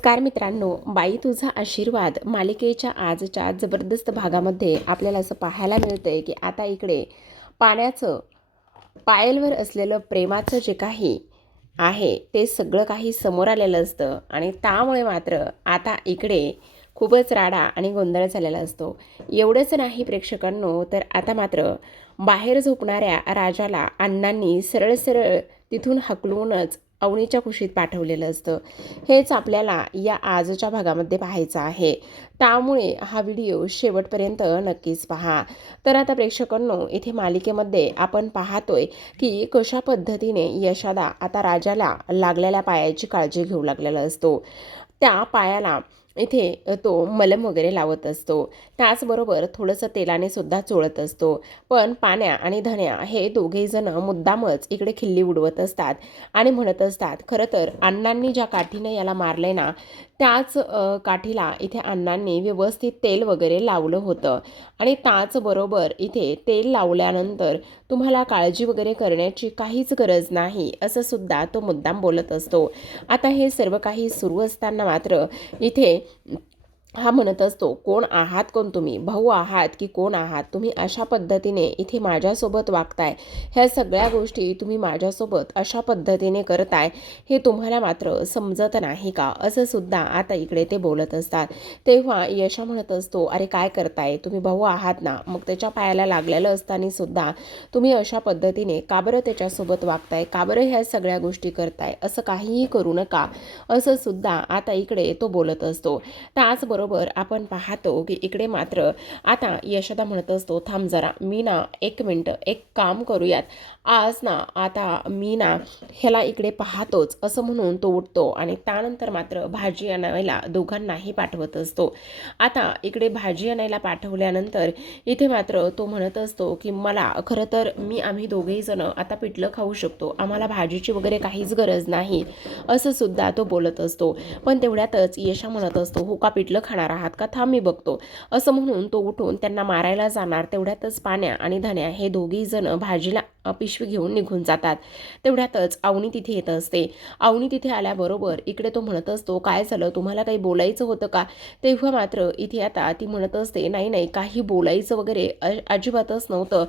नमस्कार मित्रांनो, बाई तुझा आशीर्वाद मालिकेच्या आजच्या जबरदस्त भागामध्ये आपल्याला असं पाहायला मिळतंय की आता इकडे पाण्याचं पायलवर असलेलं प्रेमाचं जे काही आहे ते सगळं काही समोर आलेलं असतं आणि त्यामुळे मात्र आता इकडे खूपच राडा आणि गोंधळ झालेला असतो. एवढंच नाही प्रेक्षकांनो, तर आता मात्र बाहेर झोपणाऱ्या राजाला अण्णांनी सरळ सरळ तिथून हकलूनच अवनीच्या कुशीत पाठवलेलं असतं. हेच आपल्याला या आजच्या भागामध्ये पाहायचं आहे. त्यामुळे हा व्हिडिओ शेवटपर्यंत नक्कीच पहा. तर आता प्रेक्षकांनो, इथे मालिकेमध्ये आपण पाहतोय की कशा पद्धतीने यशोदा आता राजाला लागलेल्या पायाची काळजी घेऊ लागलेला असतो. त्या पायाला इथे तो मलम वगैरे लावत असतो. त्याचबरोबर थोडंसं तेलाने सुद्धा चोळत असतो. पण पाण्या आणि धन्या हे दोघेही जण मुद्दामच इकडे खिल्ली उडवत असतात आणि म्हणत असतात, खरं तर अण्णांनी ज्या काठीने याला मारले ना, त्याच काठीला इथे अण्णांनी व्यवस्थित तेल वगैरे लावलं होतं आणि त्याचबरोबर इथे तेल लावल्यानंतर तुम्हाला काळजी वगैरे करण्याची काहीच गरज नाही, असं सुद्धा तो मुद्दाम बोलत असतो. आता हे सर्व काही सुरू असताना मात्र इथे हा म्हणत असतो, कोण आहात, कोण तुम्ही, भाऊ आहात की कोण आहात, तुम्ही अशा पद्धतीने इथे माझ्यासोबत वागताय, ह्या सगळ्या गोष्टी तुम्ही माझ्यासोबत अशा पद्धतीने करताय, हे तुम्हाला मात्र समजत नाही का, असं सुद्धा आता इकडे ते बोलत असतात. तेव्हा यशा म्हणत असतो, अरे काय करताय तुम्ही, भाऊ आहात ना, मग त्याच्या पायाला लागलेलं असताना सुद्धा तुम्ही अशा पद्धतीने का बरं त्याच्यासोबत वागताय, का बरं ह्या सगळ्या गोष्टी करताय, असं काहीही करू नका, असं सुद्धा आता इकडे तो बोलत असतो. त्याचबरोबर आपण पाहतो की इकडे मात्र आता यशोदा म्हणत असतो, थांब जरा, मी ना एक मिनटं एक काम करूयात, आज ना आता मी ना ह्याला इकडे पाहतोच, असं म्हणून तो उठतो आणि त्यानंतर मात्र भाजी आणायला दोघांनाही पाठवत असतो. आता इकडे भाजी आणायला पाठवल्यानंतर इथे मात्र तो म्हणत असतो की मला खरं तर आम्ही दोघेही जण आता पिठलं खाऊ शकतो, आम्हाला भाजीची वगैरे काहीच गरज नाही, असं सुद्धा तो बोलत असतो. पण तेवढ्यातच यशा म्हणत असतो, हो का पिठलं खाणार आहात का, थांब मी बघतो, असं म्हणून तो उठून त्यांना मारायला जाणार. तेवढ्यातच पाण्या आणि धन्या हे दोघेही जण भाजीला पिशवी घेऊन निघून जातात. तेवढ्यातच अवनी तिथे येत असते. अवनी तिथे आल्याबरोबर इकडे तो म्हणत असतो, काय झालं, तुम्हाला काही बोलायचं होतं का. तेव्हा मात्र इथे आता ती म्हणत असते, नाही नाही, काही बोलायचं वगैरे अजिबातच नव्हतं,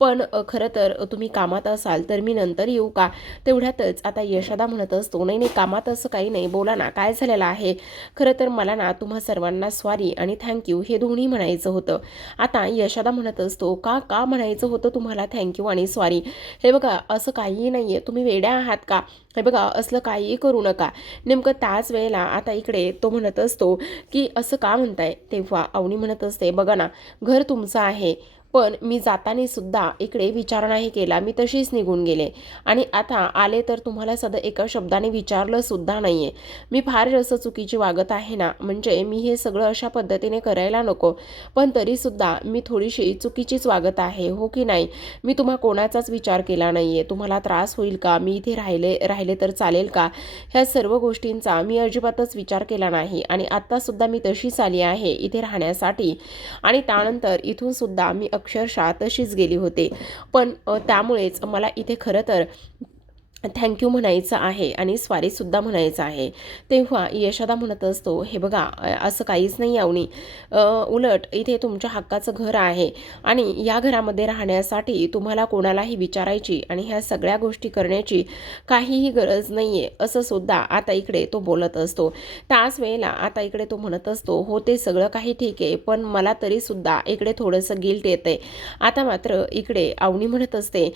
पण खरं तर तुम्ही कामात असाल तर मी नंतर येऊ का. तेवढ्यातच आता यशोदा म्हणत असतो, नाही नाही, कामात असं काही नाही, बोला ना, काय झालेलं आहे. खरं तर मला ना तुम्हा सर्वांना सॉरी आणि थँक्यू हे दोन्ही म्हणायचं होतं. आता यशोदा म्हणत असतो, का का म्हणायचं होतं तुम्हाला थँक्यू आणि सॉरी. हे बघा, असं काहीही नाही आहे, तुम्ही वेड्या आहात का, हे बघा असलं काहीही करू नका. नेमकं त्याच वेळेला आता इकडे तो म्हणत असतो की असं का म्हणताय. तेव्हा अवनी म्हणत असते, बघा ना, घर तुमचं आहे, पण मी जाताना सुद्धा इकडे विचार नाही केला, मी तशीच निघून गेले आणि आता आले तर तुम्हाला सध्या एका शब्दाने विचारलं सुद्धा नाही आहे. मी फार असं चुकीची वागत आहे ना, म्हणजे मी हे सगळं अशा पद्धतीने करायला नको, पण तरीसुद्धा मी थोडीशी चुकीचीच वागत आहे, हो की नाही. मी तुम्हा कोणाचाच विचार केला नाही आहे, तुम्हाला त्रास होईल का, मी इथे राहिले तर चालेल का, ह्या सर्व गोष्टींचा मी अजिबातच विचार केला नाही आणि आत्तासुद्धा मी तशीच आली आहे इथे राहण्यासाठी आणि त्यानंतर इथून सुद्धा मी अक्षरशः तशीच गेली होते. पण त्यामुळेच मला इथे खरं तर थँक्यू म्हणायचं आहे आणि सॉरीसुद्धा म्हणायचं आहे. तेव्हा यशोदा म्हणत असतो, हे बघा असं काहीच नाही अवनी, उलट इथे तुमच्या हक्काचं घर आहे आणि या घरामध्ये राहण्यासाठी तुम्हाला कोणालाही विचारायची आणि ह्या सगळ्या गोष्टी करण्याची काहीही गरज नाही आहे, असं सुद्धा आता इकडे तो बोलत असतो. त्याच वेळेला आता इकडे तो म्हणत असतो, हो ते सगळं काही ठीक आहे, पण मला तरीसुद्धा इकडे थोडंसं गिल्ट येतं आहे. आता मात्र इकडे अवनी म्हणत असते,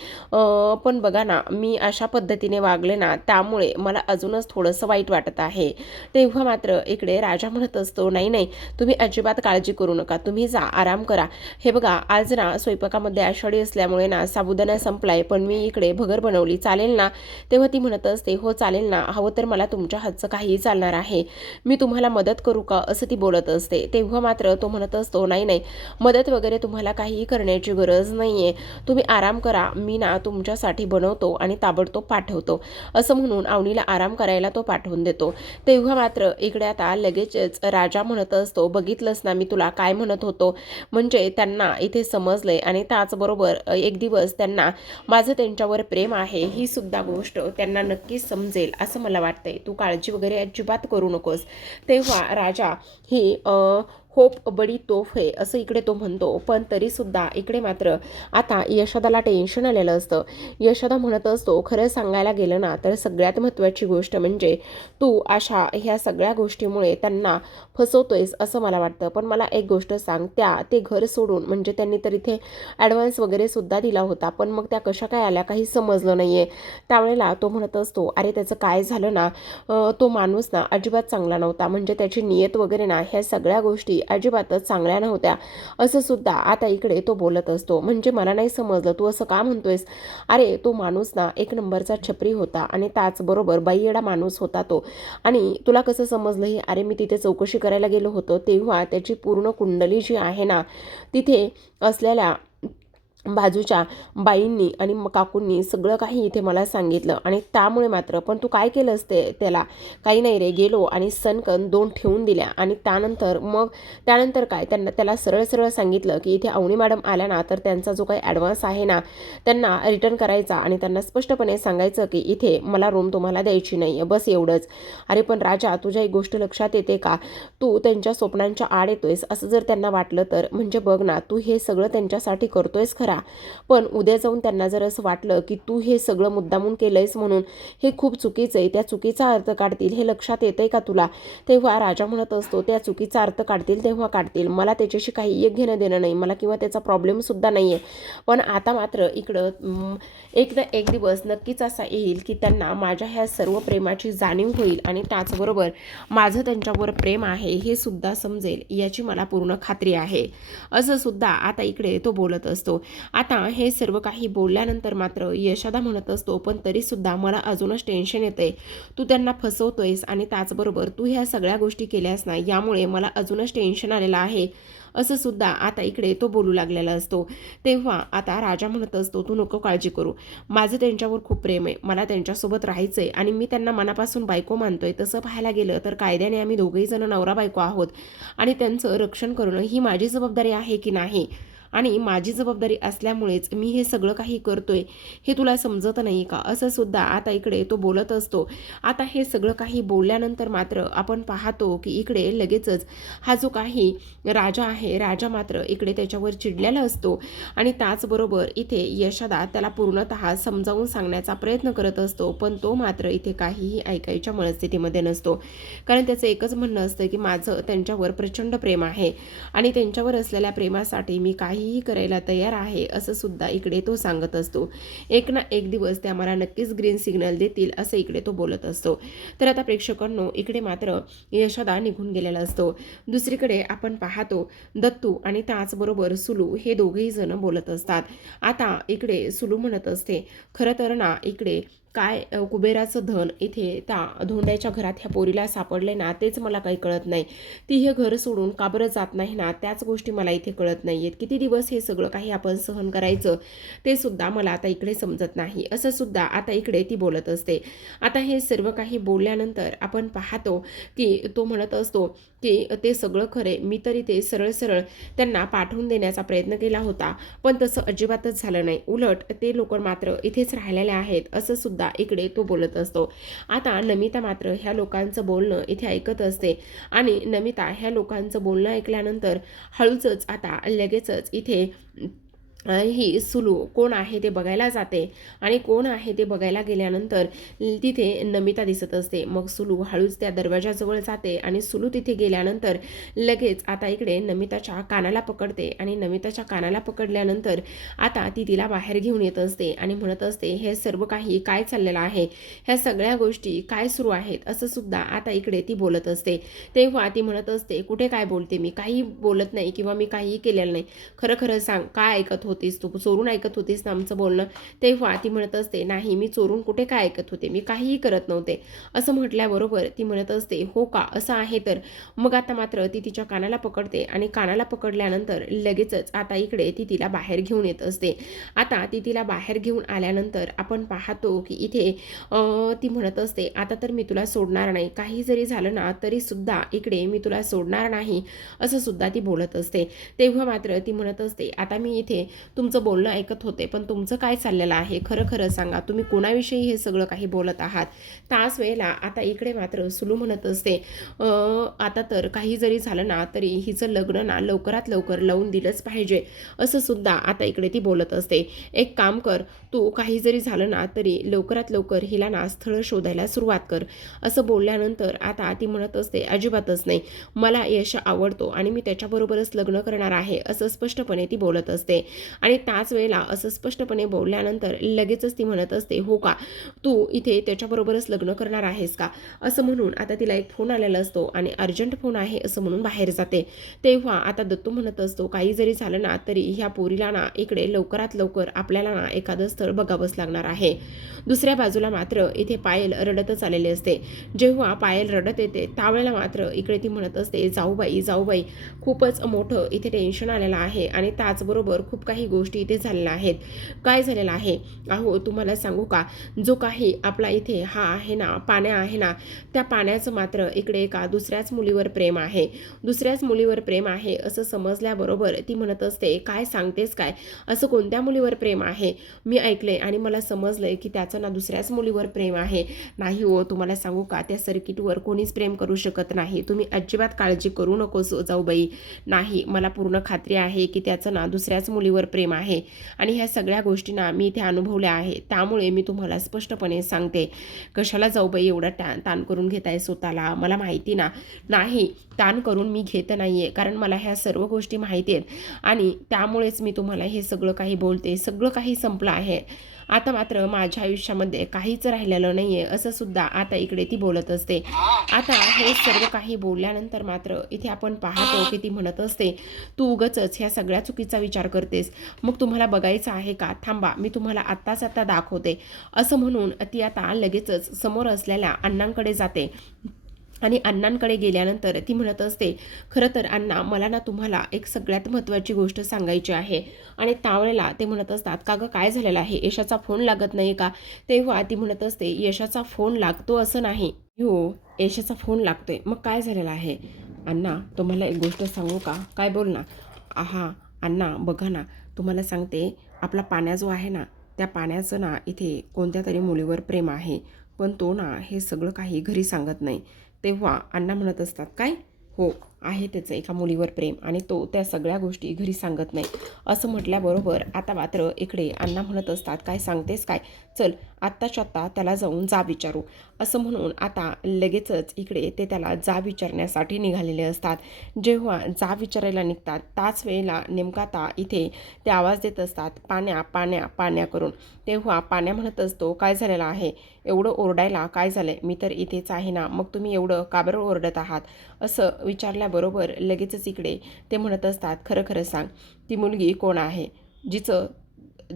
पण बघा ना, मी अशा पद्धतीने वागले ना, त्यामुळे मला अजूनच थोडंसं वाईट वाटत आहे. तेव्हा मात्र इकडे राजा म्हणत असतो, नाही नाही, तुम्ही अजिबात काळजी करू नका, तुम्ही जा आराम करा. हे बघा, आज ना स्वयंपाकामध्ये आषाढी असल्यामुळे ना साबुदाणा संपलाय, पण मी इकडे भगर बनवली, चालेल ना. तेव्हा ती म्हणत असते, हो चालेल ना, हवं तर मला तुमच्या हातचं काहीही चालणार आहे, मी तुम्हाला मदत करू का, असं ती बोलत असते. तेव्हा मात्र तो म्हणत असतो, नाही नाही, मदत वगैरे तुम्हाला काहीही करण्याची गरज नाही आहे, तुम्ही आराम करा, मी ना तुमच्यासाठी बनवतो आणि ताबडतोब पाठवतो असं म्हणून अवनीला आराम करायला तो पाठवून देतो. तेव्हा मात्र इकडे आता लगेचच राजा म्हणत असतो, बघितलंस ना मी तुला काय म्हणत होतो. म्हणजे त्यांना इथे समजलंय आणि त्याचबरोबर एक दिवस त्यांना माझं त्यांच्यावर प्रेम आहे ही सुद्धा गोष्ट त्यांना नक्कीच समजेल असं मला वाटतंय. तू काळजी वगैरे अजिबात करू नकोस. तेव्हा राजा ही होप बडी तोफ आहे असं इकडे तो म्हणतो. पण तरीसुद्धा इकडे मात्र आता यशोदाला टेन्शन आलेलं असतं. यशोदा म्हणत असतो, खरं सांगायला गेलं ना तर सगळ्यात महत्त्वाची गोष्ट म्हणजे तू अशा ह्या सगळ्या गोष्टीमुळे त्यांना फसवतोयस असं मला वाटतं. पण मला एक गोष्ट सांग, ते घर सोडून म्हणजे त्यांनी तर इथे ॲडव्हान्स वगैरे सुद्धा दिला होता, पण मग त्या कशा काय आल्या काही समजलं नाही आहे. त्यावेळेला तो म्हणत असतो, अरे त्याचं काय झालं ना, तो माणूस ना अजिबात चांगला नव्हता. म्हणजे त्याची नियत वगैरे ना ह्या सगळ्या गोष्टी अजिबातच चांगल्या नव्हत्या असं सुद्धा आता इकडे तो बोलत असतो. म्हणजे मला नाही समजलं, तू असं का म्हणतोयस? अरे तो माणूस ना एक नंबरचा छपरी होता आणि त्याचबरोबर बाईएडा माणूस होता तो. आणि तुला कसं समजलं हे? अरे मी तिथे चौकशी करायला गेलो होतो तेव्हा त्याची पूर्ण कुंडली जी आहे ना तिथे असलेल्या बाजूच्या बाईंनी आणि काकूंनी सगळं काही इथे मला सांगितलं आणि त्यामुळे मात्र पण तू काय केलं असते त्याला? काही नाही रे, गेलो आणि सनकन 2 ठेवून दिल्या आणि त्यानंतर काय त्याला सरळ सरळ सांगितलं की इथे अवनी मॅडम आल्या ना तर त्यांचा जो काही ॲडव्हान्स आहे ना त्यांना रिटर्न करायचा आणि त्यांना स्पष्टपणे सांगायचं की इथे मला रूम तुम्हाला द्यायची नाही आहे, बस एवढंच. अरे पण राजा, तुझ्या एक गोष्ट लक्षात येते का? तू त्यांच्या स्वप्नांच्या आड येतोयस असं जर त्यांना वाटलं तर म्हणजे बघ ना, तू हे सगळं त्यांच्यासाठी करतोयस खरा, पण उद्या जाऊन त्यांना जर असं वाटलं की तू हे सगळं मुद्दामून केलंयस म्हणून हे खूप चुकीचं आहे, त्या चुकीचा अर्थ काढतील, हे लक्षात येतंय का तुला? तेव्हा राजा म्हणत असतो, त्या चुकीचा अर्थ काढतील तेव्हा काढतील, मला त्याच्याशी काही एक घेणं देणं नाही, मला किंवा त्याचा प्रॉब्लेमसुद्धा नाही आहे. पण आता मात्र इकडं एकदा एक दिवस नक्कीच असा येईल की त्यांना माझ्या ह्या सर्व प्रेमाची जाणीव होईल आणि त्याचबरोबर माझं त्यांच्यावर प्रेम आहे हे सुद्धा समजेल याची मला पूर्ण खात्री आहे असं सुद्धा आता इकडे तो बोलत असतो. आता हे सर्व काही बोलल्यानंतर मात्र यशोदा म्हणत असतो, पण तरीसुद्धा मला अजूनच टेन्शन येतंय. तू त्यांना फसवतोयस आणि त्याचबरोबर तू ह्या सगळ्या गोष्टी केल्यास ना यामुळे मला अजूनच टेन्शन आलेलं आहे असं सुद्धा आता इकडे तो बोलू लागलेला असतो. तेव्हा आता राजा म्हणत असतो, तू नको काळजी करू, माझं त्यांच्यावर खूप प्रेम आहे, मला त्यांच्यासोबत राहायचं आहे आणि मी त्यांना मनापासून बायको मानतोय. तसं पाहायला गेलं तर कायद्याने आम्ही दोघेही जण नवरा बायको आहोत आणि त्यांचं रक्षण करणं ही माझी जबाबदारी आहे की नाही? आणि माझी जबाबदारी असल्यामुळेच मी हे सगळं काही करतोय, हे तुला समजत नाही का? असं सुद्धा आता इकडे तो बोलत असतो. आता हे सगळं काही बोलल्यानंतर मात्र आपण पाहतो की इकडे लगेचच हा जो काही राजा आहे, राजा मात्र इकडे त्याच्यावर चिडलेला असतो आणि त्याचबरोबर इथे यशोदा त्याला पूर्णतः समजावून सांगण्याचा प्रयत्न करत असतो. पण तो मात्र इथे काहीही ऐकायच्या मनस्थितीमध्ये नसतो, कारण त्याचं एकच म्हणणं असतं की माझं त्यांच्यावर प्रचंड प्रेम आहे आणि त्यांच्यावर असलेल्या प्रेमासाठी मी काहीही करायला तयार आहे असं सुद्धा इकडे तो सांगत असतो. एक ना एक दिवस ते आम्हाला नक्कीच ग्रीन सिग्नल देतील असं इकडे तो बोलत असतो. तर आता प्रेक्षकांनो इकडे मात्र यशोदा निघून गेलेला असतो. दुसरीकडे आपण पाहतो दत्तू आणि त्याचबरोबर सुलू हे दोघेही जण बोलत असतात. आता इकडे सुलू म्हणत असते, खरं तर ना इकडे काय कुबेराचं धन इथे त्या धोंड्याच्या घरात ह्या पोरीला सापडले ना तेच मला काही कळत नाही. ती हे घर सोडून का बरं जात नाही ना त्याच गोष्टी मला इथे कळत नाही आहेत. किती दिवस हे सगळं काही आपण सहन करायचं ते सुद्धा मला आता इकडे समजत नाही असं सुद्धा आता इकडे ती बोलत असते. आता हे सर्व काही बोलल्यानंतर आपण पाहतो की तो म्हणत असतो की ते सगळं खरे, मी तरी ते सरळ सरळ त्यांना पाठवून देण्याचा प्रयत्न केला होता पण तसं अजिबातच झालं नाही, उलट ते लोक मात्र इथेच राहिलेले आहेत असं सुद्धा इकडे तो बोलत असतो. आता नमिता मात्र ह्या लोकांचं बोलणं इथे ऐकत असते आणि नमिता ह्या लोकांचं बोलणं ऐकल्यानंतर हळूच आता लगेचच इथे ही सुलू कोण आहे ते बघायला जाते आणि कोण आहे ते बघायला गेल्यानंतर तिथे नमिता दिसत असते. मग सुलू हळूच त्या दरवाजाजवळ जाते आणि सुलू तिथे गेल्यानंतर लगेच आता इकडे नमिताच्या कानाला पकडते आणि नमिताच्या कानाला पकडल्यानंतर आता ती तिला बाहेर घेऊन येत असते आणि म्हणत असते, हे सर्व काही काय चाललेलं आहे, ह्या सगळ्या गोष्टी काय सुरू आहेत असं सुद्धा आता इकडे ती बोलत असते. तेव्हा ती म्हणत असते, कुठे काय बोलते, मी काही बोलत नाही किंवा मी काहीही केलेलं नाही, खरं खरं सांग काय ऐकत होतीस, तू चोरून ऐकत होतीस ना आमचं बोलणं. तेव्हा ती म्हणत असते, नाही मी चोरून कुठे काय ऐकत होते, मी काहीही करत नव्हते. असं म्हटल्याबरोबर ती म्हणत असते, हो का, असं आहे तर. मग आता मात्र ती तिच्या कानाला पकडते आणि कानाला पकडल्यानंतर लगेचच आता इकडे ती तिला बाहेर घेऊन येत असते. आता ती तिला बाहेर घेऊन आल्यानंतर आपण पाहतो की इथे ती म्हणत असते, आता तर मी तुला सोडणार नाही, काही जरी झालं ना तरी सुद्धा इकडे मी तुला सोडणार नाही, असं सुद्धा ती बोलत असते. तेव्हा मात्र ती म्हणत असते, आता मी इथे तुमचं बोलणं ऐकत होते, पण तुमचं काय चाललेलं आहे, खरं खरं सांगा, तुम्ही कोणाविषयी हे सगळं काही बोलत आहात. त्याच वेळेला आता इकडे मात्र सुलू म्हणत असते, आता तर काही जरी झालं ना तरी हिचं लग्न ना लवकरात लवकर लावून दिलंच पाहिजे, असं सुद्धा आता इकडे ती बोलत असते. एक काम कर, तू काही जरी झालं ना तरी लवकरात लवकर हिला ना स्थळ शोधायला सुरुवात कर, असं बोलल्यानंतर आता ती म्हणत असते, अजिबातच नाही, मला यश आवडतो आणि मी त्याच्याबरोबरच लग्न करणार आहे, असं स्पष्टपणे ती बोलत असते. आणि त्याच वेळेला असं स्पष्टपणे बोलल्यानंतर लगेचच ती म्हणत असते, हो का, तू इथे त्याच्याबरोबरच लग्न करणार आहेस का, असं म्हणून आता तिला एक फोन आलेला असतो आणि अर्जंट फोन आहे असं म्हणून बाहेर जाते. तेव्हा आता दत्तू म्हणत असतो, काही जरी झालं ना तरी ह्या पोरीला ना इकडे लवकरात लवकर आपल्याला ना एखादं स्थळ बघावंच लागणार आहे. दुसऱ्या बाजूला मात्र इथे पायल रडतच आलेली असते. जेव्हा पायल रडत येते त्यावेळेला मात्र इकडे ती म्हणत असते, जाऊबाई जाऊबाई, खूपच मोठं इथे टेन्शन आलेलं आहे आणि त्याचबरोबर खूप काही गोष्टी इथे झालेल्या आहेत. काय झालेलं आहे, अहो तुम्हाला सांगू का, जो काही आपला इथे हा आहे ना पाण्या आहे ना, त्या पाण्याचं मात्र इकडे एका दुसऱ्याच मुलीवर प्रेम आहे, दुसऱ्याच मुलीवर प्रेम आहे असं समजल्याबरोबर ती म्हणत असते, काय सांगतेस काय, असं कोणत्या मुलीवर प्रेम आहे, मी ऐकले आणि मला समजलंय की त्याचं ना दुसऱ्याच मुलीवर प्रेम आहे. नाही हो, तुम्हाला सांगू का, त्या सर्किटवर कोणीच प्रेम करू शकत नाही, तुम्ही अजिबात काळजी करू नकोस जाऊबाई, नाही, मला पूर्ण खात्री आहे की त्याचं ना दुसऱ्याच मुलीवर प्रेम आहे आणि ह्या सगळ्या गोष्टी ना मी इथे अनुभवल्या आहे, त्यामुळे मी तुम्हाला स्पष्टपणे सांगते. कशाला जाऊबाई एवढा ताण करून घेताय स्वतःला, मला माहिती ना, नाही ताण करून मी घेत नाहीये, कारण मला ह्या सर्व गोष्टी माहिती आहेत आणि त्यामुळेच मी तुम्हाला हे सगळं काही बोलते. सगळं काही संपलं आहे, आता मात्र माझ्या आयुष्यामध्ये काहीच राहिलेलं नाहीये, असं सुद्धा आता इकडे ती बोलत असते. आता हे सर्व काही बोलल्यानंतर मात्र इथे आपण पाहतो की ती म्हणत असते, तू उगाचच ह्या सगळ्या चुकीचा विचार करतेस, मग तुम्हाला बघायचं आहे का, थांबा मी तुम्हाला आत्ताच आता दाखवते, असं म्हणून ती आता लगेचच समोर असलेल्या अण्णांकडे जाते. आणि अण्णांकडे गेल्यानंतर ती म्हणत असते, खरं तर अण्णा, मला ना तुम्हाला एक सगळ्यात महत्त्वाची गोष्ट सांगायची आहे. आणि त्यावेळेला ते म्हणत असतात, का गं काय झालेलं आहे, यशाचा फोन लागत नाही का. तेव्हा ती म्हणत असते, यशाचा फोन लागतो असं नाही हो, यशाचा फोन लागतोय, मग काय झालेलं आहे. अण्णा तुम्हाला एक गोष्ट सांगू का, काय बोल ना. आहा अण्णा बघा ना, तुम्हाला सांगते, आपला पाण्या जो आहे ना, त्या पाण्याचं ना इथे कोणत्या तरी मुलीवर प्रेम आहे, पण तो ना हे सगळं काही घरी सांगत नाही. तेव्हा अण्णा म्हणत असतात, काय, हो आहे त्याचं एका मुलीवर प्रेम आणि तो त्या सगळ्या गोष्टी घरी सांगत नाही, असं म्हटल्याबरोबर आता मात्र इकडे अण्णा म्हणत असतात, काय सांगतेस काय, चल आत्ताच्या आत्ता त्याला जाऊन जा विचारू, असं म्हणून आता लगेचच इकडे ते त्याला जा विचारण्यासाठी निघालेले असतात. जेव्हा जा विचारायला निघतात त्याच वेळेला नेमका आता इथे ते आवाज देत असतात, पाण्या पाण्या पाण्या करून. तेव्हा पाण्या म्हणत असतो, काय झालेलं आहे, एवढं ओरडायला काय झालंय, मी तर इथेच आहे ना, मग तुम्ही एवढं का बरं ओरडत आहात, असं विचारल्याबरोबर लगेचच इकडे ते म्हणत असतात, खरं खरं सांग, ती मुलगी कोण आहे, जिचं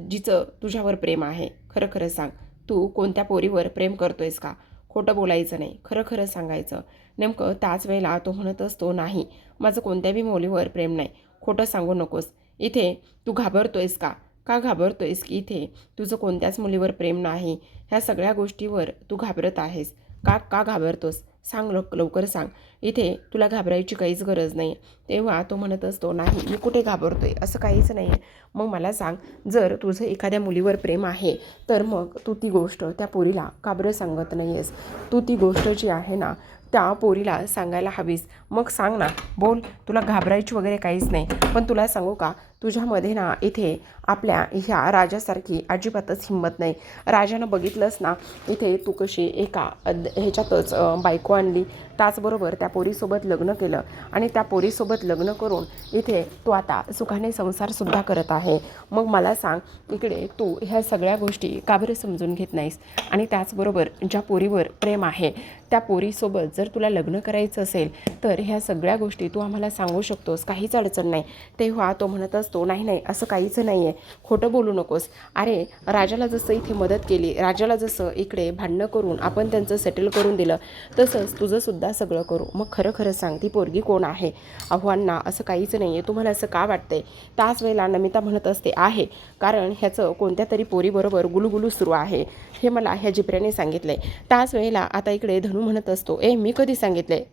जिचं तुझ्यावर प्रेम आहे, खरं खरं सांग, तू कोणत्या पोरीवर प्रेम करतोयस का, खोटं बोलायचं नाही, खरं खरं सांगायचं. नेमकं त्याच वेळेला तो म्हणत असतो, नाही माझं कोणत्याही मुलीवर प्रेम नाही, खोटं सांगू नकोस, इथे तू घाबरतोयस का घाबरतोयस की इथे तुझं कोणत्याच मुलीवर प्रेम नाही, ह्या सगळ्या गोष्टीवर तू घाबरत आहेस का घाबरतोस, सांग लवकर सांग, इथे तुला घाबरायची काहीच गरज नाही. तेव्हा तो म्हणत असतो, नाही मी कुठे घाबरतोय, असं काहीच नाही आहे, मग मला सांग, जर तुझं एखाद्या मुलीवर प्रेम आहे तर मग तू ती गोष्ट त्या पोरीला का बरं सांगत नाही आहेस, तू ती गोष्ट जी आहे ना त्या पोरीला सांगायला हवीस, मग सांग ना, बोल, तुला घाबरायची वगैरे काहीच नाही. पण तुला सांगू का, तुझ्यामध्ये ना इथे आपल्या ह्या राजासारखी अजिबातच हिंमत नाही. राजानं बघितलंस ना, इथे तू कशी एका ह्याच्यातच बायको आणली, त्याचबरोबर त्या पोरीसोबत लग्न केलं आणि त्या पोरीसोबत लग्न करून इथे तू आता सुखाने संसारसुद्धा करत आहे. मग मला सांग, इकडे तू ह्या सगळ्या गोष्टी का बरं समजून घेत नाहीस, आणि त्याचबरोबर ज्या पोरीवर प्रेम आहे त्या पोरीसोबत जर तुला लग्न करायचं असेल तर ह्या सगळ्या गोष्टी तू आम्हाला सांगू शकतोस, काहीच अडचण नाही. तेव्हा तो म्हणत असतो, असतो नाही नाही असं काहीच नाही आहे, खोटं बोलू नकोस. अरे राजाला जसं इथे मदत केली, राजाला जसं इकडे भांडणं करून आपण त्यांचं सेटल करून दिलं, तसंच तुझंसुद्धा सगळं करू. मग खरं खरं सांग, ती पोरगी कोण आहे? अहो अण्णा असं काहीच नाही आहे, तुम्हाला असं का वाटतंय? त्याच वेळेला नमिता म्हणत असते आहे, कारण ह्याचं कोणत्या तरी पोरीबरोबर गुलुगुलू सुरू आहे, हे मला ह्या जिपऱ्याने सांगितलंय. त्याच वेळेला आता इकडे धनू म्हणत असतो, मी कधी सांगितले?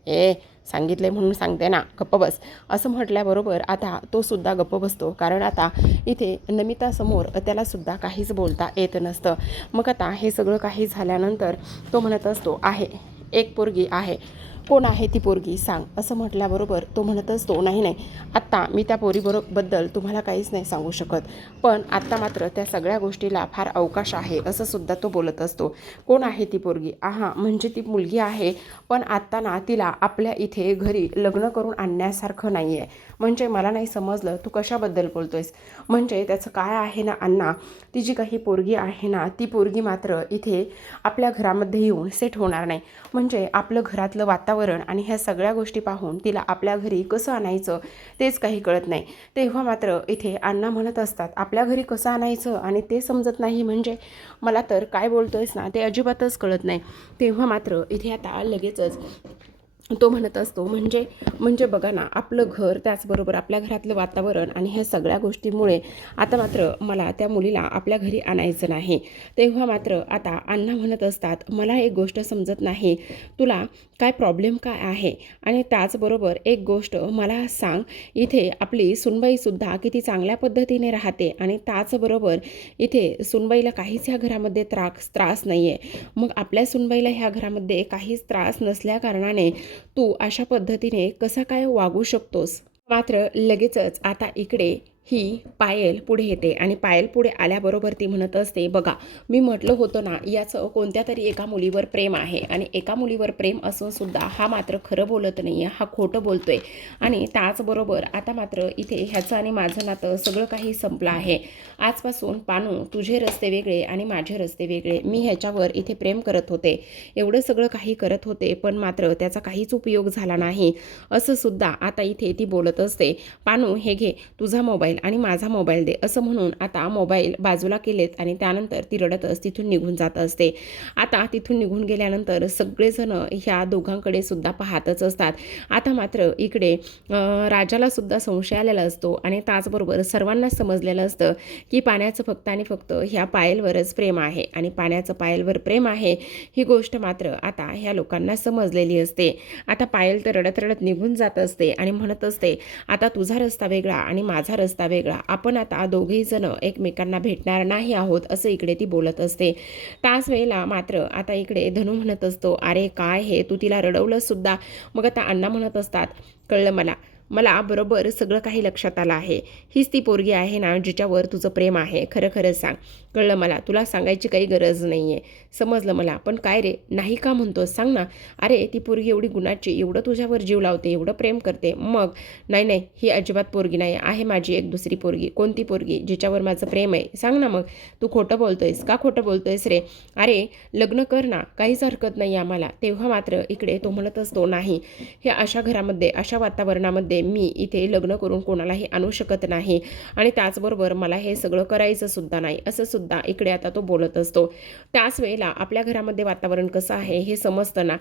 सांगितले म्हणून सांगते ना, गप्प बस. असं म्हटल्याबरोबर आता तो सुद्धा गप्प बसतो, कारण आता इथे नमितासमोर त्यालासुद्धा काहीच बोलता येत नसतं. मग आता हे सगळं काही झाल्यानंतर तो म्हणत असतो, आहे एक पोरगी आहे. कोण आहे ती पोरगी सांग? असं म्हटल्याबरोबर तो म्हणत असतो, नाही आत्ता मी त्या पोरीबद्दल तुम्हाला काहीच नाही सांगू शकत, पण आत्ता मात्र त्या सगळ्या गोष्टीला फार अवकाश आहे, असं सुद्धा तो बोलत असतो. कोण आहे ती पोरगी? म्हणजे ती मुलगी आहे, पण आत्ता ना तिला आपल्या इथे घरी लग्न करून आणण्यासारखं नाही आहे. म्हणजे मला नाही समजलं, तू कशाबद्दल बोलतोयस? म्हणजे त्याचं काय आहे ना अण्णा, ती जी काही पोरगी आहे ना, ती पोरगी मात्र इथे आपल्या घरामध्ये येऊन सेट होणार नाही. म्हणजे आपलं घरातलं वातावरण आणि ह्या सगळ्या गोष्टी पाहून तिला आपल्या घरी कसं आणायचं तेच काही कळत नाही. तेव्हा मात्र इथे अण्णा म्हणत असतात, आपल्या घरी कसं आणायचं आणि ते समजत नाही म्हणजे? मला तर काय बोलतोयस ना ते अजिबातच कळत नाही. तेव्हा मात्र इथे आता लगेचच तो म्हणत असतो, म्हणजे बघा ना, आपलं घर त्याचबरोबर आपल्या घरातलं वातावरण आणि ह्या सगळ्या गोष्टींमुळे आता मात्र मला त्या मुलीला आपल्या घरी आणायचं नाही. तेव्हा मात्र आता अण्णा म्हणत असतात, मला एक गोष्ट समजत नाही, तुला काय प्रॉब्लेम काय आहे? आणि त्याचबरोबर एक गोष्ट मला सांग, इथे आपली सुनबाईसुद्धा किती चांगल्या पद्धतीने राहते आणि त्याचबरोबर इथे सुनबाईला काहीच ह्या घरामध्ये त्रास नाही आहे. मग आपल्या सुनबाईला ह्या घरामध्ये काहीच त्रास नसल्या कारणाने तू अशा पद्धतीने कसा काय वागू शकतोस? मात्र लगेचच आता इकडे ही पायल पुढे येते आणि पायल पुढे आल्याबरोबर ती म्हणत असते, बघा मी म्हटलं होतं ना, याचं कोणत्या तरी एका मुलीवर प्रेम आहे आणि एका मुलीवर प्रेम असूनसुद्धा हा मात्र खरं बोलत नाही आहे, हा खोटं बोलतोय. आणि त्याचबरोबर आता मात्र इथे ह्याचं आणि माझं नातं सगळं काही संपलं आहे. आजपासून पानू तुझे रस्ते वेगळे आणि माझे रस्ते वेगळे. मी ह्याच्यावर इथे प्रेम करत होते, एवढं सगळं काही करत होते, पण मात्र त्याचा काहीच उपयोग झाला नाही, असं सुद्धा आता इथे ती बोलत असते. पानू हे घे तुझा मोबाईल आणि माझा मोबाईल दे, असं म्हणून आता मोबाईल बाजूला केलेत आणि त्यानंतर ती रडतच तिथून निघून जात असते. आता तिथून निघून गेल्यानंतर सगळेजण ह्या दोघांकडे सुद्धा पाहतच असतात. आता मात्र इकडे राजाला सुद्धा संशय आलेला असतो आणि त्याचबरोबर सर्वांना समजलेलं असतं की पाण्याचं फक्त आणि फक्त ह्या पायलवरच प्रेम आहे आणि पाण्याचं पायलवर प्रेम आहे ही गोष्ट मात्र आता ह्या लोकांना समजलेली असते. आता पायल तर रडत रडत निघून जात असते आणि म्हणत असते, आता तुझा रस्ता वेगळा आणि माझा रस्ता वेगळा, आपण आता दोघेही जण एकमेकांना भेटणार नाही आहोत, असं इकडे ती बोलत असते. त्याच वेळेला मात्र आता इकडे धनू म्हणत असतो, अरे काय हे, तू तिला रडवलं सुद्धा? मग आता अण्णा म्हणत असतात, कळलं मला बरोबर सगळं काही लक्षात आलं आहे. हीच ती पोरगी आहे ना जिच्यावर तुझं प्रेम आहे? खरं खरं सांग. कळलं मला, तुला सांगायची काही गरज नाही आहे, समजलं मला. पण काय रे, नाही का म्हणतोस? सांग ना. अरे ती पोरगी एवढी गुणाची, एवढं तुझ्यावर जीव लावते, एवढं प्रेम करते, मग नाही ही अजिबात पोरगी नाही आहे, माझी एक दुसरी पोरगी. कोणती पोरगी जिच्यावर माझं प्रेम आहे? सांग ना. मग तू खोटं बोलतोयस का? खोटं बोलतोयस रे? अरे लग्न कर ना, काहीच हरकत नाही आम्हाला. तेव्हा मात्र इकडे तो म्हणत असतो, नाही, हे अशा घरामध्ये अशा वातावरणामध्ये मी इथे लग्न करून कोणालाही आणू शकत नाही आणि त्याचबरोबर मला हे सगळं करायचं सुद्धा नाही, असं सुद्धा इकडे आता तो बोलत असतो. त्याच वेळेला आपल्या घरामध्ये वातावरण कसं आहे हे समजतं ना.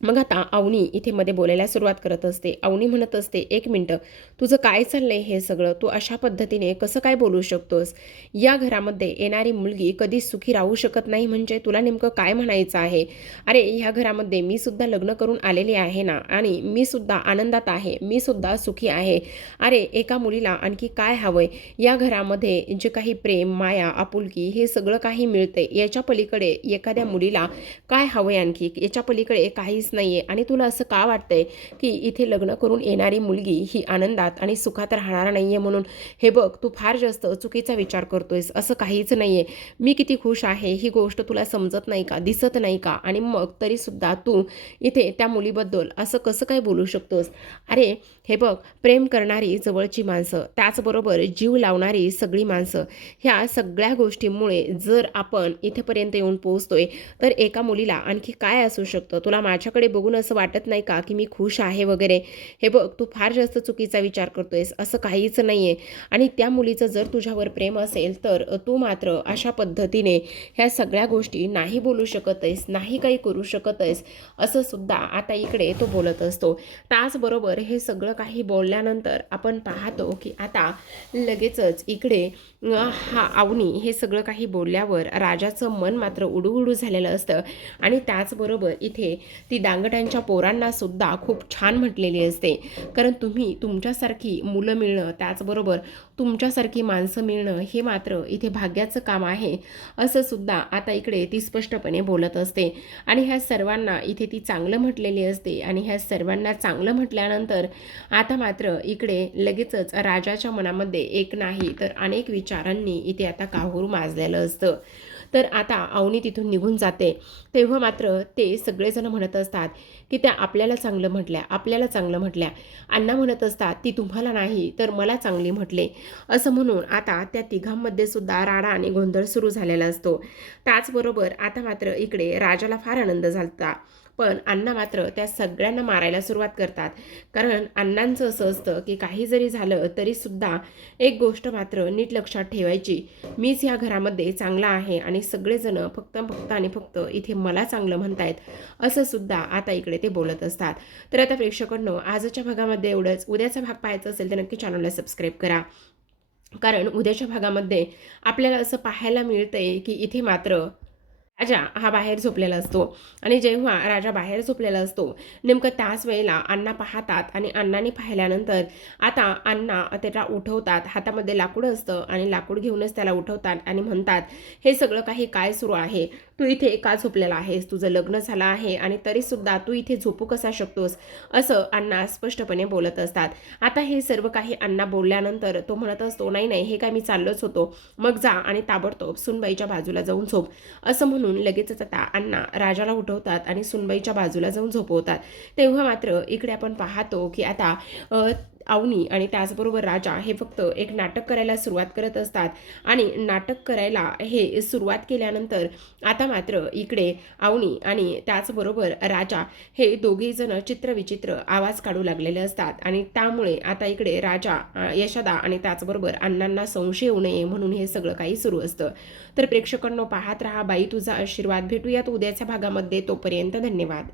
मग आता अवनी इथे मध्ये बोलायला सुरुवात करत असते. अवनी म्हणत असते, एक मिनटं, तुझं काय चाललंय हे सगळं? तू अशा पद्धतीने कसं काय बोलू शकतोस? या घरामध्ये येणारी मुलगी कधीच सुखी राहू शकत नाही, म्हणजे तुला नेमकं काय म्हणायचं आहे? अरे ह्या घरामध्ये मी सुद्धा लग्न करून आलेली आहे ना आणि मी सुद्धा आनंदात आहे, मी सुद्धा सुखी आहे. अरे एका मुलीला आणखी काय हवंय? या घरामध्ये जे काही प्रेम, माया, आपुलकी हे सगळं काही मिळते, याच्या पलीकडे एखाद्या मुलीला काय हवंय आणखी? याच्या पलीकडे काहीच नाहीये. आणि तुला असं का वाटतंय की इथे लग्न करून येणारी मुलगी ही आनंदात आणि सुखात राहणार नाहीये म्हणून? हे बघ, तू फार जास्त चुकीचा विचार करतोयस. असं काहीच नाहीये. मी किती खुश आहे ही गोष्ट तुला समजत नाही का? दिसत नाही का? आणि मग तरी सुद्धा तू इथे त्या मुलीबद्दल असं कसं काय बोलू शकतोस? अरे हे बघ, प्रेम करणारी जवळची माणसं, त्याचबरोबर जीव लावणारी सगळी माणसं, ह्या सगळ्या गोष्टींमुळे जर आपण इथेपर्यंत येऊन पोहोचतोय, तर एका मुलीला आणखी काय असू शकतं? तुला माझ्याकडे माझ्याकडे बघून असं वाटत नाही का की मी खुश आहे वगैरे? हे बघ, तू फार जास्त चुकीचा विचार करतोयस, असं काहीच नाही आहे. आणि त्या मुलीचं जर तुझ्यावर प्रेम असेल तर तू मात्र अशा पद्धतीने ह्या सगळ्या गोष्टी नाही बोलू शकत आहेस, नाही काही करू शकत आहेस, असं सुद्धा आता इकडे तो बोलत असतो. त्याचबरोबर हे सगळं काही बोलल्यानंतर आपण पाहतो की आता लगेचच इकडे हा अवनी हे सगळं काही बोलल्यावर राजाचं मन मात्र उडूउडू झालेलं असतं. आणि त्याचबरोबर इथे ती डांगट्यांच्या पोरांना सुद्धा खूप छान म्हटलेली असते, कारण तुम्ही तुमच्यासारखी मुलं मिळणं, त्याचबरोबर तुमच्यासारखी माणसं मिळणं हे मात्र इथे भाग्याचं काम आहे, असं सुद्धा आता इकडे ती स्पष्टपणे बोलत असते. आणि ह्या सर्वांना इथे ती चांगलं म्हटलेली असते. आणि ह्या सर्वांना चांगलं म्हटल्यानंतर आता मात्र इकडे लगेचच राजाच्या मनामध्ये एक नाही तर अनेक विचारांनी इथे आता काहूर माजलेलं असतं. तर आता अवनी तिथून निघून जाते. तेव्हा मात्र ते सगळेजण म्हणत असतात की त्या आपल्याला चांगलं म्हटल्या, आपल्याला चांगलं म्हटल्या. अण्णा म्हणत असतात ती तुम्हाला नाही तर मला चांगली म्हटले, असं म्हणून आता त्या तिघांमध्ये सुद्धा राडा आणि गोंधळ सुरू झालेला असतो. त्याचबरोबर आता मात्र इकडे राजाला फार आनंद झालता, पण अण्णा मात्र त्या सगळ्यांना मारायला सुरुवात करतात. कारण अण्णांचं असं असतं की काही जरी झालं तरी सुद्धा एक गोष्ट मात्र नीट लक्षात ठेवायची, मीच या घरामध्ये चांगला आहे आणि सगळेजण फक्त आणि फक्त इथे मला चांगलं म्हणतायत, असं सुद्धा आता इकडे ते बोलत असतात. तर आता प्रेक्षकांनो, आजच्या भागामध्ये एवढंच. उद्याचा भाग पाहायचा असेल तर नक्की चॅनलला सबस्क्राईब करा, कारण उद्याच्या भागामध्ये आपल्याला असं पाहायला मिळतंय की इथे मात्र राजा हा बाहेर झोपलेला असतो. आणि जेव्हा राजा बाहेर झोपलेला असतो नेमकं त्याच वेळेला अण्णा पाहतात. आणि अण्णांनी पाहिल्यानंतर आता अण्णा त्याला उठवतात. हातामध्ये लाकूड असतं आणि लाकूड घेऊनच त्याला उठवतात आणि म्हणतात, हे सगळं काही काय सुरू आहे? तू इथे का झोपलेला आहेस? तुझं लग्न झालं आहे आणि तरीसुद्धा तू इथे झोपू कसा शकतोस? असं अण्णा स्पष्टपणे बोलत असतात. आता हे सर्व काही अण्णा बोलल्यानंतर तो म्हणत असतो, नाही नाही, हे काय मी चाललोच होतो, मग जा आणि ताबडतोब सुनबाईच्या बाजूला जाऊन झोप, असं म्हणून लगेचच आता अण्णा राजाला उठवतात आणि सुनबाईच्या बाजूला जाऊन झोपवतात. तेव्हा मात्र इकडे आपण पाहतो की आता अवनी आणि त्याचबरोबर राजा हे फक्त एक नाटक करायला सुरुवात करत असतात. आणि नाटक करायला हे सुरुवात केल्यानंतर आता मात्र इकडे अवनी आणि त्याचबरोबर राजा हे दोघेजण चित्रविचित्र आवाज काढू लागलेले असतात. आणि त्यामुळे आता इकडे राजा, यशोदा आणि त्याचबरोबर अण्णांना संशय येऊ नये म्हणून हे सगळं काही सुरू असतं. तर प्रेक्षकांनो, पाहत रहा बाई तुझा आशीर्वाद. भेटूयात उद्याच्या भागामध्ये. तोपर्यंत धन्यवाद.